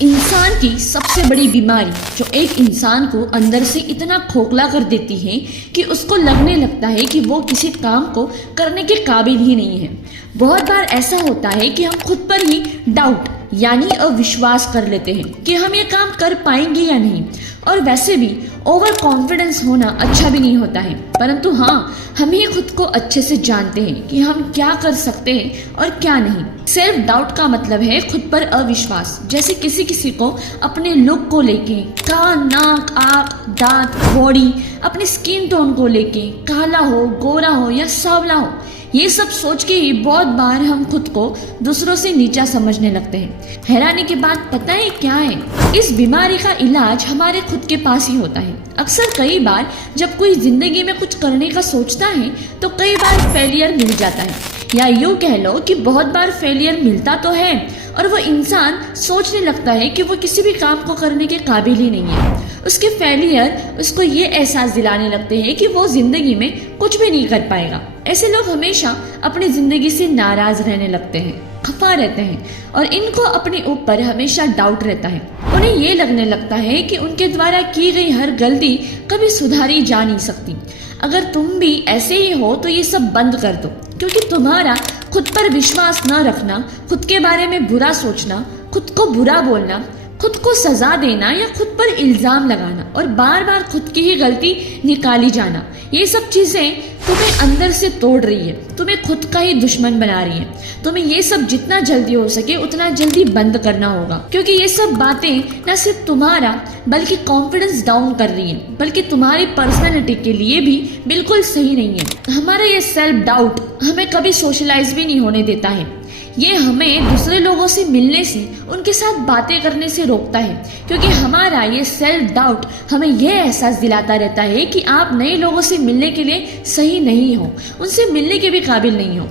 इंसान की सबसे बड़ी बीमारी जो एक इंसान को अंदर से इतना खोखला कर देती है कि उसको लगने लगता है कि वो किसी काम को करने के काबिल ही नहीं है। बहुत बार ऐसा होता है कि हम खुद पर ही डाउट यानी अविश्वास कर लेते हैं कि हम ये काम कर पाएंगे या नहीं। और वैसे भी ओवर कॉन्फिडेंस होना अच्छा भी नहीं होता है, परंतु हाँ, हम ही खुद को अच्छे से जानते हैं कि हम क्या कर सकते हैं और क्या नहीं। सेल्फ डाउट का मतलब है खुद पर अविश्वास। जैसे किसी किसी को अपने लुक को लेके, कान, नाक, आँख, दांत, बॉडी, अपने स्किन टोन को लेके, काला हो, गोरा हो या सांवला हो, ये सब सोच के ही बहुत बार हम खुद को दूसरों से नीचा समझने लगते हैं। हैरानी की बात पता है क्या है? इस बीमारी का इलाज हमारे खुद के पास ही होता है। अक्सर कई बार जब कोई जिंदगी में कुछ करने का सोचता है तो कई बार फेलियर मिल जाता है, या यूँ कह लो कि बहुत बार फेलियर मिलता तो है और वो इंसान सोचने लगता है कि वो किसी भी काम को करने के काबिल ही नहीं है। उसके फेलियर उसको ये एहसास दिलाने लगते हैं कि वो जिंदगी में कुछ भी नहीं कर पाएगा। ऐसे लोग हमेशा अपनी जिंदगी से नाराज रहने लगते हैं, खफा रहते हैं और इनको अपने ऊपर हमेशा डाउट रहता है। उन्हें ये लगने लगता है कि उनके द्वारा की गई हर गलती कभी सुधारी जा नहीं सकती। अगर तुम भी ऐसे ही हो तो ये सब बंद कर दो, क्योंकि तुम्हारा खुद पर विश्वास न रखना, खुद के बारे में बुरा सोचना, खुद को बुरा बोलना, खुद को सजा देना या खुद पर इल्जाम लगाना और बार बार खुद की ही गलती निकाली जाना, ये सब चीजें तुम्हें अंदर से तोड़ रही है, तुम्हें खुद का ही दुश्मन बना रही है। तुम्हें ये सब जितना जल्दी हो सके उतना जल्दी बंद करना होगा, क्योंकि ये सब बातें न सिर्फ तुम्हारा बल्कि कॉन्फिडेंस डाउन कर रही है, बल्कि तुम्हारी पर्सनैलिटी के लिए भी बिल्कुल सही नहीं है। हमारा ये सेल्फ डाउट हमें कभी सोशलाइज भी नहीं होने देता है। ये हमें दूसरे लोगों से मिलने से, उनके साथ बातें करने से रोकता है, क्योंकि हमारा ये सेल्फ डाउट हमें ये एहसास दिलाता रहता है कि आप नए लोगों से मिलने के लिए सही नहीं हो, उनसे मिलने के भी काबिल नहीं हो।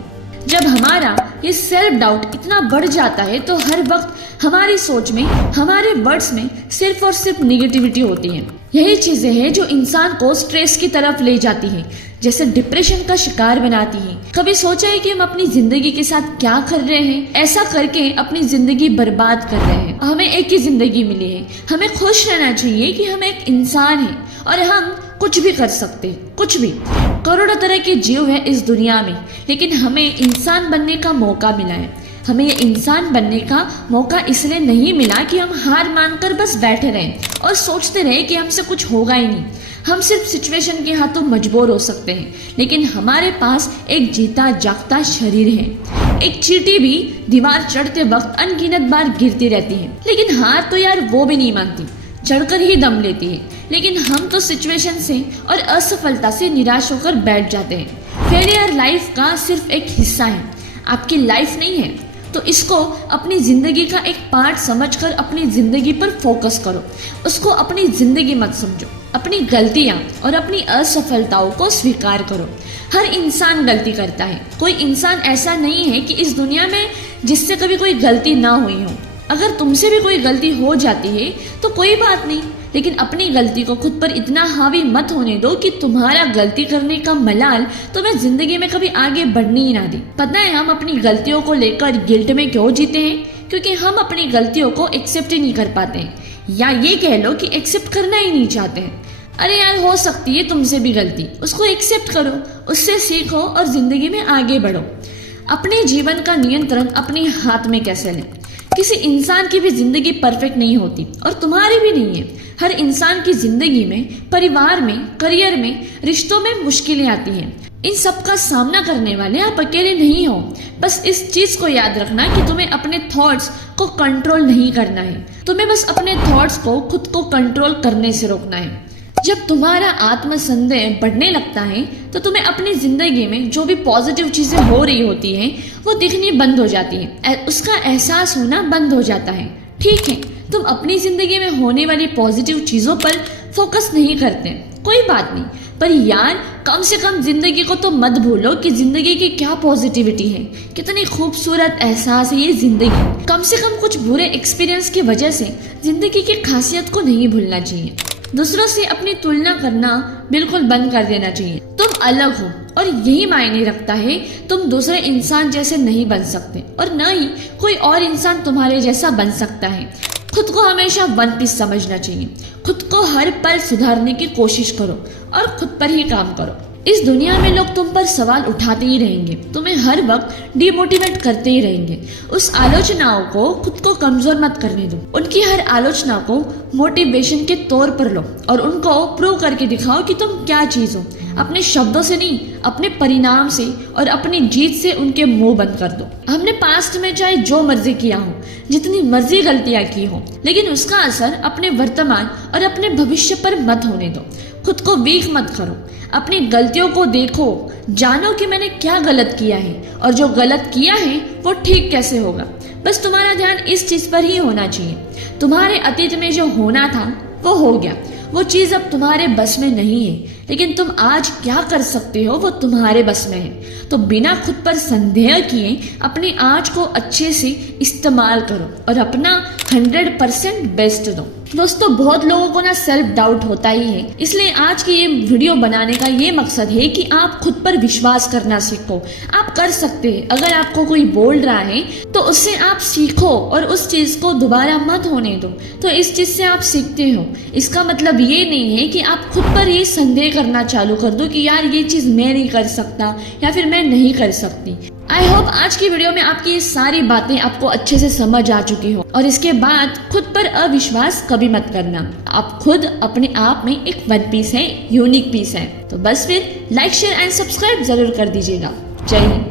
जब हमारा ये सेल्फ डाउट इतना बढ़ जाता है तो हर वक्त हमारी सोच में, हमारे वर्ड्स में सिर्फ और सिर्फ निगेटिविटी होती है। यही चीजें हैं जो इंसान को स्ट्रेस की तरफ ले जाती हैं, जैसे डिप्रेशन का शिकार बनाती हैं। कभी सोचा है कि हम अपनी जिंदगी के साथ क्या कर रहे हैं? ऐसा करके अपनी जिंदगी बर्बाद कर रहे हैं। हमें एक ही जिंदगी मिली है, हमें खुश रहना चाहिए कि हम एक इंसान हैं और हम कुछ भी कर सकते हैं, कुछ भी। करोड़ों तरह के जीव है इस दुनिया में, लेकिन हमें इंसान बनने का मौका मिला है। हमें ये इंसान बनने का मौका इसलिए नहीं मिला कि हम हार मानकर बस बैठे रहें और सोचते रहे कि हमसे कुछ होगा ही नहीं। हम सिर्फ सिचुएशन के हाथों मजबूर हो सकते हैं, लेकिन हमारे पास एक जीता जागता शरीर है। एक चींटी भी दीवार चढ़ते वक्त अनगिनत बार गिरती रहती है, लेकिन हार तो यार वो भी नहीं मानती, चढ़कर ही दम लेती है। लेकिन हम तो सिचुएशन से और असफलता से निराश होकर बैठ जाते हैं। फेलियर लाइफ का सिर्फ एक हिस्सा है, आपकी लाइफ नहीं है। तो इसको अपनी जिंदगी का एक पार्ट समझकर अपनी जिंदगी पर फोकस करो। उसको अपनी जिंदगी मत समझो। अपनी गलतियां और अपनी असफलताओं को स्वीकार करो। हर इंसान गलती करता है। कोई इंसान ऐसा नहीं है कि इस दुनिया में जिससे कभी कोई गलती ना हुई हो। अगर तुमसे भी कोई गलती हो जाती है तो कोई बात नहीं, लेकिन अपनी गलती को खुद पर इतना हावी मत होने दो कि तुम्हारा गलती करने का मलाल तुम्हें जिंदगी में कभी आगे बढ़ने ही ना दे। पता है हम अपनी गलतियों को लेकर गिल्ट में क्यों जीते हैं? क्योंकि हम अपनी गलतियों को एक्सेप्ट ही नहीं कर पाते हैं, या ये कह लो कि एक्सेप्ट करना ही नहीं चाहते हैं। अरे यार, हो सकती है तुमसे भी गलती, उसको एक्सेप्ट करो, उससे सीखो और जिंदगी में आगे बढ़ो। अपने जीवन का नियंत्रण अपने हाथ में कैसे लें? किसी इंसान की भी जिंदगी परफेक्ट नहीं होती और तुम्हारी भी नहीं है। हर इंसान की जिंदगी में, परिवार में, करियर में, रिश्तों में मुश्किलें आती हैं। इन सब का सामना करने वाले आप अकेले नहीं हो। बस इस चीज को याद रखना कि तुम्हें अपने थॉट्स को कंट्रोल नहीं करना है। तुम्हें बस अपने थॉट्स को खुद को कंट्रोल करने से रोकना है। जब तुम्हारा आत्मसंदेह बढ़ने लगता है तो तुम्हें अपनी जिंदगी में जो भी पॉजिटिव चीजें हो रही होती हैं वो दिखनी बंद हो जाती है, उसका एहसास होना बंद हो जाता है। ठीक है, तुम अपनी जिंदगी में होने वाली पॉजिटिव चीजों पर फोकस नहीं करते, कोई बात नहीं, पर यार कम से कम जिंदगी को तो मत भूलो कि जिंदगी की क्या पॉजिटिविटी है, कितनी खूबसूरत एहसास है ये जिंदगी। कम से कम कुछ बुरे एक्सपीरियंस की वजह से जिंदगी की खासियत को नहीं भूलना चाहिए। दूसरों से अपनी तुलना करना बिल्कुल बंद कर देना चाहिए। तुम अलग हो और यही मायने रखता है। तुम दूसरे इंसान जैसे नहीं बन सकते और न ही कोई और इंसान तुम्हारे जैसा बन सकता है। खुद को हमेशा वन पीस समझना चाहिए। खुद को हर पल सुधारने की कोशिश करो और खुद पर ही काम करो। इस दुनिया में लोग तुम पर सवाल उठाते ही रहेंगे, तुम्हें हर वक्त डिमोटिवेट करते ही रहेंगे। उस आलोचनाओं को खुद को कमजोर मत करने दो। उनकी हर आलोचना को मोटिवेशन के तौर पर लो और उनको प्रूव करके दिखाओ कि तुम क्या चीज हो। अपने शब्दों से नहीं, अपने परिणाम से और अपनी जीत से उनके मुंह बंद कर दो। हमने पास्ट में चाहे जो मर्जी किया हो, जितनी मर्जी गलतियां की हो, लेकिन उसका असर अपने वर्तमान और अपने भविष्य पर मत होने दो। खुद को वीक मत करो। अपनी गलतियों को देखो, जानो कि मैंने क्या गलत किया है और जो गलत किया है वो ठीक कैसे होगा। बस तुम्हारा ध्यान इस चीज पर ही होना चाहिए। तुम्हारे अतीत में जो होना था वो हो गया, वो चीज अब तुम्हारे बस में नहीं है, लेकिन तुम आज क्या कर सकते हो वो तुम्हारे बस में है। तो बिना खुद पर संदेह किए अपनी आज को अच्छे से इस्तेमाल करो और अपना 100% बेस्ट दो। दोस्तों, बहुत लोगों को ना सेल्फ डाउट होता ही है, इसलिए आज की ये वीडियो बनाने का ये मकसद है कि आप खुद पर विश्वास करना सीखो। आप कर सकते हैं। अगर आपको कोई बोल रहा है तो उससे आप सीखो और उस चीज को दोबारा मत होने दो। तो इस चीज से आप सीखते हो। इसका मतलब ये नहीं है कि आप खुद पर ये संदेह करना चालू कर दो कि यार ये चीज मैं नहीं कर सकता या फिर मैं नहीं कर सकती। आई होप आज की वीडियो में आपकी ये सारी बातें आपको अच्छे से समझ आ चुकी हो और इसके बाद खुद पर अविश्वास कभी मत करना। आप खुद अपने आप में एक वन पीस है, यूनिक पीस है। तो बस फिर लाइक, शेयर एंड सब्सक्राइब जरूर कर दीजिएगा। जय हिंद।